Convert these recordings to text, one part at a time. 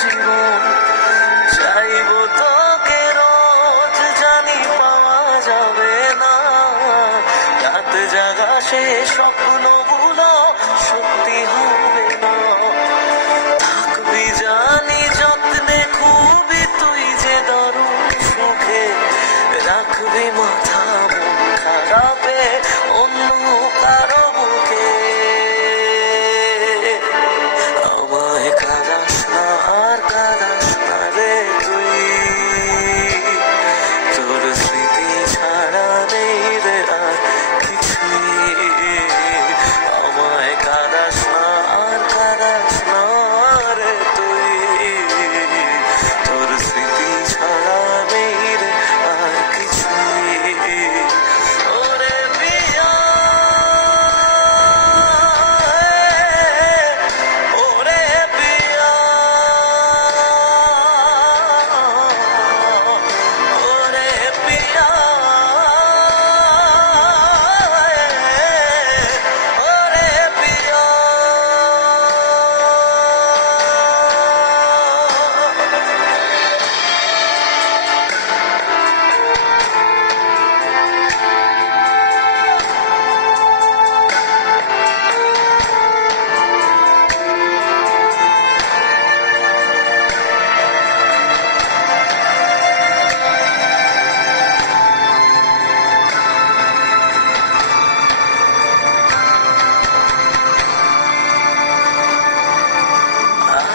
জীবন চাইব তোকে রোজ, জানি পাওয়া যাবে না। রাত জাগা সে স্বপ্নগুলো সত্যি হবে না। থাকবি জানি যত্নে খুবই তুই যে দারুণ সুখে, রাখবি মাথা মন খারাপে অন্য কারো বুকে। আমায় কাঁদাস না আর কাঁদাস না রে তুই, তোর স্মৃতি ছাড়া নেই রে আর কিছুই। আমায় কাঁদাস না আর কাঁদাস না রে তুই, তোর স্মৃতি ছাড়া নেই রে আর কিছুই। ওরে পিয়া, ওরে পিয়া, ওরে পিয়া, ওরে পিয়া।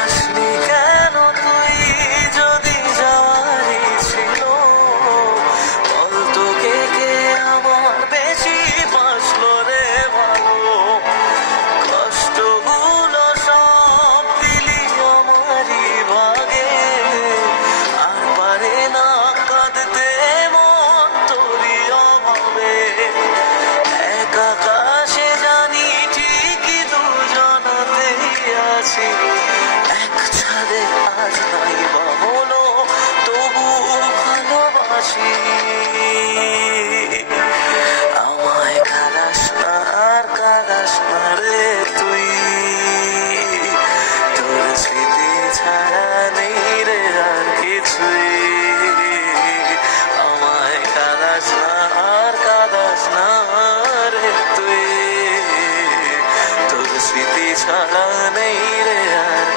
আসলি কেন তুই যদি যাওয়ারই ছিল, বল তোকে কে আমার বেশি বাসলো রে ভালো। কষ্টগুলো সব দিলি আমারই ভাগে, আর পারে না কাঁদতে মন তোরই অভাবে। এক আকাশে জানি ঠিকই দুজনাতেই আছি, এক ছাদে আজ নাই বা হলো তবু ভালোবাসি। আমায় কাঁদাস না আর কাঁদাস না রে তুই, তোর স্মৃতি ছাড়া নেই রে আর কিছুই। আমায় কাঁদাস না আর কাঁদাস না রে তুই, তোর স্মৃতি ছাড়া নেই রে আর